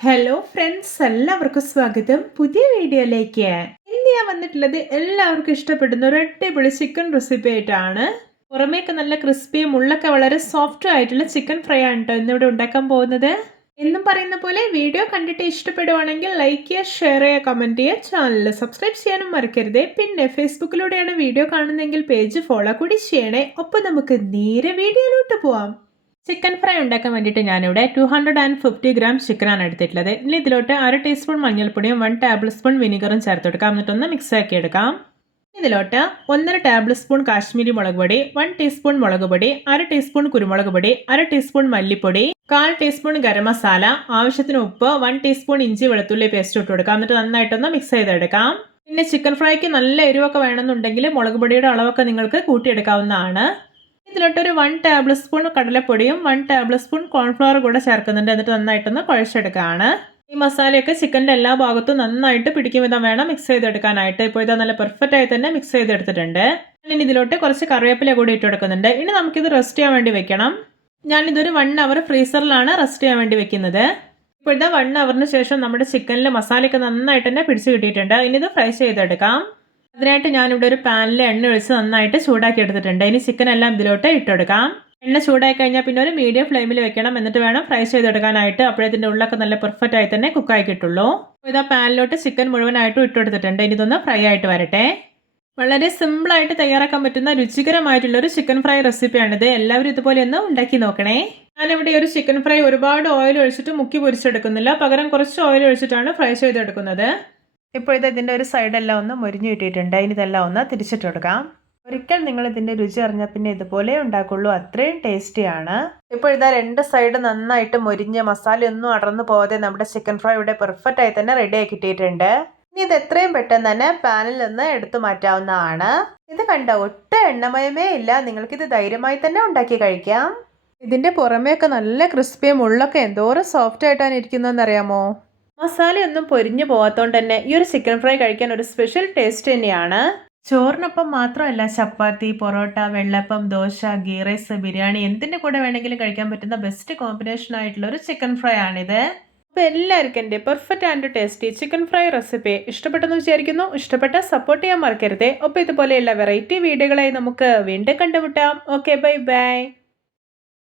Hello friends, എല്ലാവർക്കും സ്വാഗതം പുതിയ വീഡിയോയിലേക്ക്. ഇന്ന് ഞാൻ വന്നിട്ടുള്ളത് എല്ലാവർക്കും ഇഷ്ടപ്പെടുന്ന ഒരു അടിപൊളി ചിക്കൻ റെസിപ്പി ആയിട്ടാണ്. പുറമേക്ക് നല്ല ക്രിസ്പിയും ഉള്ളൊക്കെ വളരെ സോഫ്റ്റും ആയിട്ടുള്ള ചിക്കൻ ഫ്രൈ ആണ് കേട്ടോ ഇന്നിവിടെ ഉണ്ടാക്കാൻ പോകുന്നത്. എന്നും പറയുന്ന പോലെ വീഡിയോ കണ്ടിട്ട് ഇഷ്ടപ്പെടുവാണെങ്കിൽ ലൈക്ക് ചെയ്യുക, ഷെയർ ചെയ്യുക, കമൻറ്റ് ചെയ്യുക, ചാനൽ സബ്സ്ക്രൈബ് ചെയ്യാനും മറക്കരുത്. പിന്നെ ഫേസ്ബുക്കിലൂടെയാണ് വീഡിയോ കാണുന്നതെങ്കിൽ പേജ് ഫോളോ കൂടി ചെയ്യണേ. ഒപ്പം നമുക്ക് നേരെ വീഡിയോയിലോട്ട് പോവാം. ചിക്കൻ ഫ്രൈ ഉണ്ടാക്കാൻ വേണ്ടിയിട്ട് ഞാനിവിടെ 250 ഗ്രാം ചിക്കനാണ് എടുത്തിട്ടുള്ളത്. ഇനി ഇതിലോട്ട് 1/2 ടീസ്പൂൺ മഞ്ഞൾപ്പൊടിയും 1 ടേബിൾ സ്പൂൺ വിനിഗറും ചേർത്ത് കൊടുക്കാം. എന്നിട്ടൊന്ന് മിക്സ് ആക്കി എടുക്കാം. ഇതിലോട്ട് 1.5 ടേബിൾ സ്പൂൺ കാശ്മീരി മുളക് പൊടി, 1 ടീസ്പൂൺ മുളക് പൊടി, 1/2 ടീസ്പൂൺ കുരുമുളക് പൊടി, 1/2 ടീസ്പൂൺ മല്ലിപ്പൊടി, 1/4 ടീസ്പൂൺ ഗരം മസാല, ആവശ്യത്തിന് ഉപ്പ്, 1 ടീസ്പൂൺ ഇഞ്ചി വെളുത്തുള്ളി പേസ്റ്റ് ഇട്ട് കൊടുക്കാം. എന്നിട്ട് നന്നായിട്ടൊന്ന് മിക്സ് ചെയ്തെടുക്കാം. പിന്നെ ചിക്കൻ ഫ്രൈക്ക് നല്ല എരിവൊക്കെ വേണമെന്നുണ്ടെങ്കിൽ മുളക് പൊടിയുടെ അളവൊക്കെ നിങ്ങൾക്ക് കൂട്ടിയെടുക്കാവുന്നതാണ്. ഇതിലോട്ട് ഒരു 1 ടേബിൾ സ്പൂൺ കടലപ്പൊടിയും 1 ടേബിൾ സ്പൂൺ കോൺഫ്ലവർ കൂടെ ചേർക്കുന്നുണ്ട്. എന്നിട്ട് നന്നായിട്ടൊന്ന് കുഴച്ചെടുക്കുകയാണ്. ഈ മസാലയൊക്കെ ചിക്കൻ്റെ എല്ലാ ഭാഗത്തും നന്നായിട്ട് പിടിക്കും വിധം വേണം മിക്സ് ചെയ്തെടുക്കാനായിട്ട്. ഇപ്പോൾ ഇതാ നല്ല പെർഫെക്റ്റ് ആയി തന്നെ മിക്സ് ചെയ്തെടുത്തിട്ടുണ്ട്. ഇനി ഇതിലോട്ട് കുറച്ച് കറിവേപ്പില കൂടി ഇട്ട് കൊടുക്കുന്നുണ്ട്. ഇനി നമുക്കിത് റെസ്റ്റ് ചെയ്യാൻ വേണ്ടി വെക്കണം. ഞാനിതൊരു 1 അവർ ഫ്രീസറിലാണ് റെസ്റ്റ് ചെയ്യാൻ വേണ്ടി വെക്കുന്നത്. ഇപ്പോൾ ഇതാ 1 അവറിന് ശേഷം നമ്മുടെ ചിക്കനിൽ മസാലയൊക്കെ നന്നായിട്ട് തന്നെ പിടിച്ച് കിട്ടിയിട്ടുണ്ട്. ഇനി ഇത് ഫ്രൈ ചെയ്തെടുക്കാം. അതിനായിട്ട് ഞാനിവിടെ ഒരു പാനിൽ എണ്ണ ഒഴിച്ച് നന്നായിട്ട് ചൂടാക്കി എടുത്തിട്ടുണ്ട്. ഇനി ചിക്കൻ എല്ലാം ഇതിലോട്ട് ഇട്ടെടുക്കാം. എണ്ണ ചൂടായി കഴിഞ്ഞാൽ പിന്നെ ഒരു മീഡിയം ഫ്ലെയിമിൽ വെക്കണം. എന്നിട്ട് വേണം ഫ്രൈ ചെയ്തെടുക്കാനായിട്ട്. അപ്പോഴതിൻ്റെ ഉള്ളൊക്കെ നല്ല പെർഫെക്റ്റ് ആയി തന്നെ കുക്കായി കിട്ടുള്ളൂ. ഇതാ പാനിലോട്ട് ചിക്കൻ മുഴുവനായിട്ടും ഇട്ടെടുത്തിട്ടുണ്ട്. ഇനി ഇതൊന്ന് ഫ്രൈ ആയിട്ട് വരട്ടെ. വളരെ സിമ്പിളായിട്ട് തയ്യാറാക്കാൻ പറ്റുന്ന രുചികരമായിട്ടുള്ളൊരു ചിക്കൻ ഫ്രൈ റെസിപ്പിയാണിത്. എല്ലാവരും ഇതുപോലെ ഒന്ന് ഉണ്ടാക്കി നോക്കണേ. ഞാനിവിടെ ഒരു ചിക്കൻ ഫ്രൈ ഒരുപാട് ഓയിൽ ഒഴിച്ചിട്ട് മുക്കി പൊരിച്ചെടുക്കുന്നില്ല. പകരം കുറച്ച് ഓയിൽ ഒഴിച്ചിട്ടാണ് ഫ്രൈ ചെയ്തെടുക്കുന്നത്. ഇപ്പോഴത്തെ ഇതിൻ്റെ ഒരു സൈഡെല്ലാം ഒന്ന് മുരിഞ്ഞു കിട്ടിയിട്ടുണ്ട്. ഇനി ഇതെല്ലാം ഒന്ന് തിരിച്ചിട്ട് കൊടുക്കാം. ഒരിക്കൽ നിങ്ങൾ ഇതിൻ്റെ രുചി അറിഞ്ഞാൽ പിന്നെ ഇതുപോലെ ഉണ്ടാക്കുള്ളൂ. അത്രയും ടേസ്റ്റിയാണ്. ഇപ്പോൾ ഇതാ 2 സൈഡ് നന്നായിട്ട് മുരിഞ്ഞ് മസാലയൊന്നും അടർന്നു പോകാതെ നമ്മുടെ ചിക്കൻ ഫ്രൈ ഇവിടെ പെർഫെക്റ്റ് ആയി തന്നെ റെഡി ആക്കി കിട്ടിയിട്ടുണ്ട്. ഇനി ഇത് എത്രയും പെട്ടെന്ന് തന്നെ പാനിൽ നിന്ന് എടുത്തു മാറ്റാവുന്നതാണ്. ഇത് കണ്ട ഒട്ടും എണ്ണമയമേ ഇല്ല. നിങ്ങൾക്കിത് ധൈര്യമായി തന്നെ ഉണ്ടാക്കി കഴിക്കാം. ഇതിൻ്റെ പുറമേയൊക്കെ നല്ല ക്രിസ്പിയും ഉള്ളൊക്കെ എന്തോരം സോഫ്റ്റ് ആയിട്ടാണ് ഇരിക്കുന്നതെന്ന് അറിയാമോ? മസാലയൊന്നും പൊരിഞ്ഞു പോകാത്തതുകൊണ്ട് തന്നെ ഈ ഒരു ചിക്കൻ ഫ്രൈ കഴിക്കാൻ ഒരു സ്പെഷ്യൽ ടേസ്റ്റ് തന്നെയാണ്. ചോറിനൊപ്പം മാത്രമല്ല, ചപ്പാത്തി, പൊറോട്ട, വെള്ളപ്പം, ദോശ, ഗീ റൈസ്, ബിരിയാണി എന്തിൻ്റെ കൂടെ വേണമെങ്കിലും കഴിക്കാൻ പറ്റുന്ന ബെസ്റ്റ് കോമ്പിനേഷൻ ആയിട്ടുള്ള ഒരു ചിക്കൻ ഫ്രൈ ആണിത്. അപ്പോൾ എല്ലാവർക്കും എൻ്റെ perfect and tasty chicken fry recipe ഇഷ്ടപ്പെട്ടെന്ന് വിചാരിക്കുന്നു. ഇഷ്ടപ്പെട്ട സപ്പോർട്ട് ചെയ്യാൻ മറക്കരുതേ. അപ്പോൾ ഇതുപോലെയുള്ള വെറൈറ്റി വീഡിയോകളായി നമുക്ക് വീണ്ടും കണ്ടുമുട്ടാം. Okay, bye bye.